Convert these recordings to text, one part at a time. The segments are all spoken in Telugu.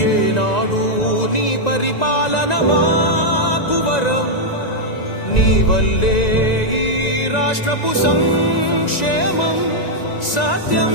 ఏనాడు నీ పరిపాలన మాకు నీ వల్లే ఈ రాష్ట్రపు సంక్షేమం సత్యం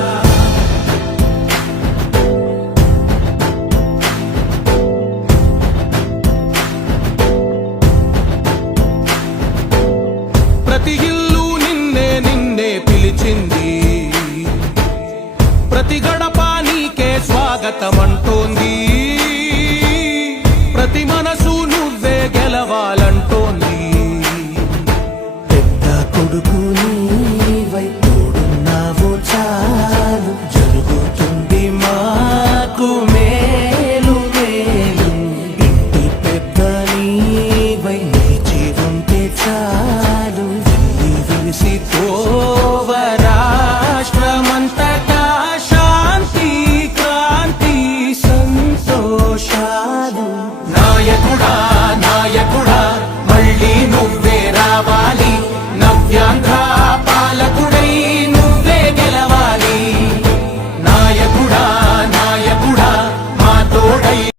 gata ほ。